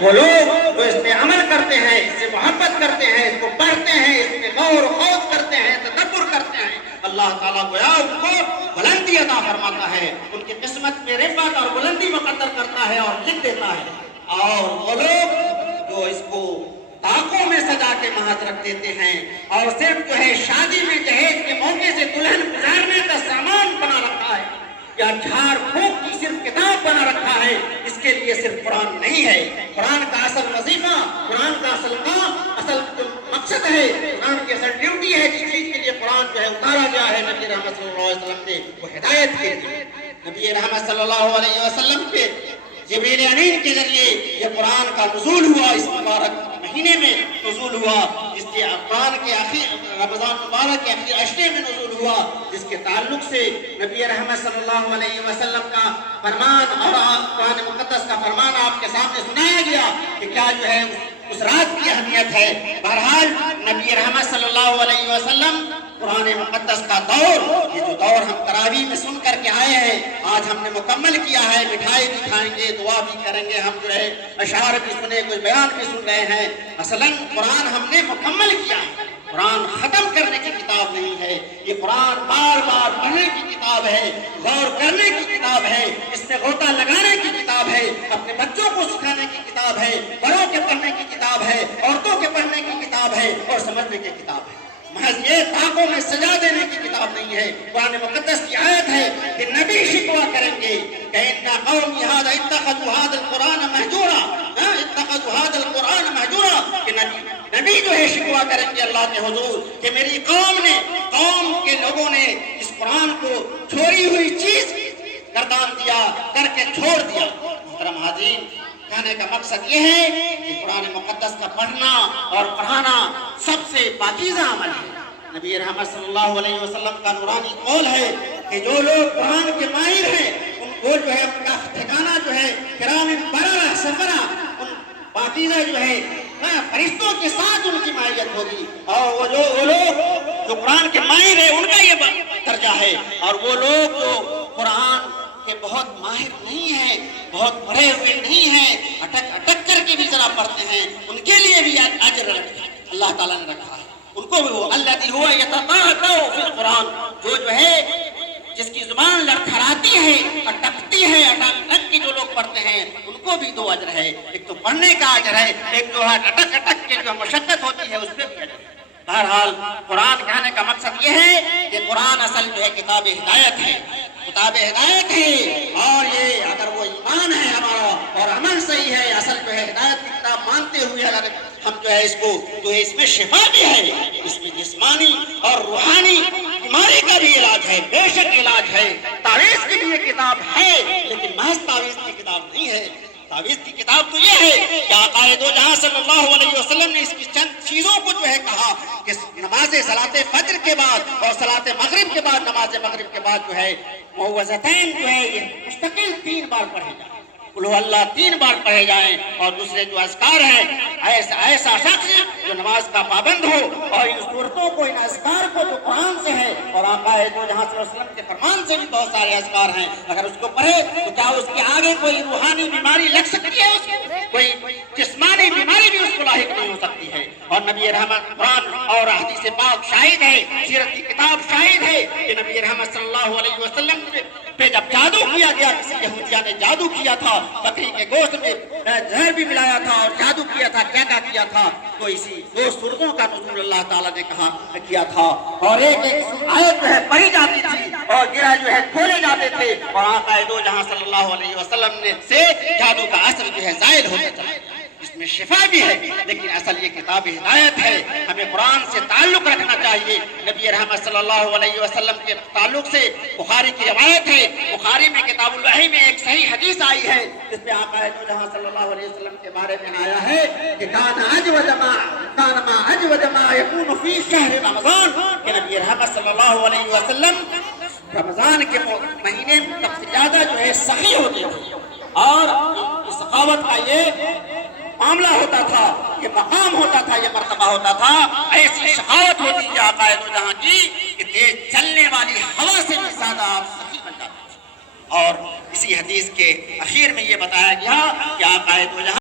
وہ لوگ جو اس پہ عمل کرتے ہیں، اس سے محبت کرتے ہیں، اس کو پڑھتے ہیں، اس میں غور و خوض کرتے ہیں، تدبر کرتے ہیں، اللہ تعالیٰ گویا ان کو بلندی عطا فرماتا ہے، ان کی قسمت میں رفعت اور بلندی مقدر کرتا ہے اور لکھ دیتا ہے۔ اور وہ لوگ جو اس کو طاقوں میں سجا کے مہد رکھ دیتے ہیں اور صرف جو ہے شادی میں جہیز کے موقع سے دلہن گزارنے کا سامان بنا رکھا ہے یا جھاڑ پھونک کی صرف کتاب بنا رکھا ہے، اس کے لیے صرف قرآن نہیں ہے۔ قرآن کا اصل وظیفہ، قرآن کا اصل کام، اصل مقصد ہے، قرآن کی اصل ڈیوٹی ہے، جس چیز کے لیے قرآن جو ہے اتارا گیا ہے نبی رحمت صلی اللہ علیہ وسلم نے، وہ ہدایت کے لیے۔ نبی رحمت صلی اللہ علیہ وسلم کے جبریل امین کے ذریعے یہ قرآن کا نزول ہوا، اس مبارک مہینے میں نزول ہوا، جس کے قرآن کے رمضان مبارک کے آخری عشرے میں نزول ہوا، جس کے تعلق سے نبی رحمت صلی اللہ علیہ وسلم کا فرمان اور قرآن مقدس کا فرمان آپ کے سامنے سنایا گیا کہ کیا جو ہے اس رات کی اہمیت ہے۔ بہرحال نبی رحمت صلی اللہ علیہ وسلم قرآن مقدس کا دور، یہ جو دور ہم تراویح میں سن کر کے آئے ہیں، آج ہم نے مکمل کیا ہے، مٹھائی بھی کھائیں گے، دعا بھی کریں گے، ہم جو ہے اشعار بھی سنے، کچھ بیان بھی سن رہے ہیں۔ مثلاً قرآن ہم نے مکمل کیا ہے، قرآن ختم کرنے کی کتاب نہیں ہے، یہ قرآن بار بار پڑھنے کی کتاب ہے، غور کرنے کی کتاب ہے، اس میں غوطہ لگانے کی کتاب ہے، اپنے بچوں کو سکھانے کی کتاب ہے، بڑوں کے پڑھنے کی کتاب ہے، عورتوں کے پڑھنے کی کتاب ہے اور سمجھنے کی کتاب ہے۔ محض یہ طاقوں میں سجا دینے کی کتاب نہیں ہے۔ قرآن مقدس کی آیت ہے کہ نبی شکوہ کریں گے کہ اِنَّ قَوْمِ هَذَا اتَّخَذُوا هَذَا الْقُرْآنَ مَهْجُورًا، اتَّخَذُوا هَذَا الْقُرْآنَ مَهْجُورًا، کہ نبی جو ہے شکوہ کریں گے اللہ کے حضور کہ میری قوم کے لوگوں نے اس قرآن کو چھوڑی ہوئی چیز گردان دیا، کر کے چھوڑ دیا۔ محترم حاضرین، کہنے کا مقصد یہ ہے کہ قرآن مقدس کا پڑھنا اور پڑھانا سب سے پاکیزہ عمل ہے۔ نبی رحمت صلی اللہ علیہ وسلم کا نورانی قول ہے کہ جو لوگ قرآن کے ماہر ہیں ان کو جو ہے ان کا ٹھکانہ جو ہے کرام بررہ سفرہ، ان پاکیزہ جو ہے فرشتوں کے ساتھ ان کی ماہیت ہوگی، اور وہ لوگ جو قرآن کے ماہر ہیں ان کا یہ درجہ ہے، اور وہ لوگ جو قرآن کہ بہت ماہر نہیں ہیں، بہت پڑھے ہوئے نہیں ہیں، اٹک کر کے بھی ذرا پڑھتے ہیں، ان کے لیے بھی اجر اللہ تعالیٰ نے رکھا ہے۔ ان کو بھی وہ الذی هو یتطاعن فی القرآن، جو ہے جس کی زبان لڑکھڑاتی ہے، اٹکتی ہے، اٹک کے جو لوگ پڑھتے ہیں ان کو بھی دو اجر ہے، ایک تو پڑھنے کا اجر ہے، ایک جو ہے اٹک کے جو مشقت ہوتی ہے اس پہ بھی اجر ہے۔ بہرحال قرآن کہنے کا مقصد یہ ہے کہ قرآن اصل جو ہے کتاب ہدایت ہے، کتاب ہدایت ہے، اور یہ اگر وہ ایمان ہے ہمارا اور عمل صحیح ہے، اصل جو ہے ہدایت کی کتاب مانتے ہوئے اگر ہم جو ہے اس کو تو اس میں شفا بھی ہے، اس میں جسمانی اور روحانی بیماری کا بھی علاج ہے، بے شک علاج ہے۔ تعویذ کی بھی یہ کتاب ہے لیکن محض تعویذ کی کتاب نہیں ہے۔ تعویذ کی کتاب تو یہ ہے کہ آقا دو جہاں صلی اللہ علیہ وسلم نے اس کی چند چیزوں کو جو ہے کہا کہ نماز صلاۃ فجر کے بعد اور صلاۃ مغرب کے بعد، نماز مغرب کے بعد جو ہے معوذتین جو ہے یہ مستقل 3 بار پڑھے جائیں، قل هو اللہ 3 بار پڑھے جائیں، اور دوسرے جو اذکار ہیں ایسا شخص جو نماز کا پابند ہو اور ان صورتوں کو، ان اذکار کو جو قرآن سے ہے اور آقا دو جہاں صلی اللہ علیہ وسلم کے فرمان سے بھی بہت سارے اذکار ہیں، اگر اس کو پڑھے تو کیا اس کے آگے کوئی روحانی بیماری لگ سکتی ہے، اس کو کوئی جسمانی بیماری بھی اس کو لاحق نہیں ہو سکتی ہے۔ اور نبی رحمت قرآن اور حدیث پاک شاہد ہے، سیرت کی کتاب شاہد ہے کہ نبی رحمت صلی اللہ علیہ وسلم پہ جب جادو کیا گیا، کسی یہودیہ نے جادو کیا تھا، بکری کے گوشت میں زہر بھی ملایا تھا اور جادو کیا تھا، کیا کیا تھا، تو اسی 2 سورتوں کا نزول اللہ تعالیٰ نے کیا تھا، اور ایک آیت جو ہے پڑھی جاتی تھی اور گرہ جو ہے کھولے جاتے تھے، اور آقا دو جہاں صلی اللہ علیہ وسلم نے سے جادو کا اثر جو ہے زائل ہوتا تھا۔ اس میں شفا بھی ہے، لیکن اصل یہ کتاب ہدایت ہے۔ ہمیں قرآن سے تعلق رکھنا چاہیے۔ نبی رحمت صلی اللہ علیہ وسلم کے تعلق سے بخاری کی روایت ہے، بخاری میں کتاب الوحی میں ایک صحیح حدیث آئی ہے جس پہ آقا دو جہاں صلی اللہ علیہ وسلم کے بارے میں آیا ہے کہ کان ما اجود ما یکون فی شہر رمضان، کہ نبی رحمت صلی اللہ علیہ وسلم رمضان کے مہینے میں سب سے زیادہ جو ہے سخی ہوتے تھے، اور سخاوت کا یہ معاملہ ہوتا تھا، یہ مقام ہوتا تھا، یہ مرتبہ ہوتا تھا، ایسی سخاوت ہوتی تھی آقا دو جہاں کی کہ تیز چلنے والی ہوا سے بھی زیادہ آپ سخی بن جاتے تھے۔ اور اسی حدیث کے اخیر میں یہ بتایا گیا کہ آقا دو جہاں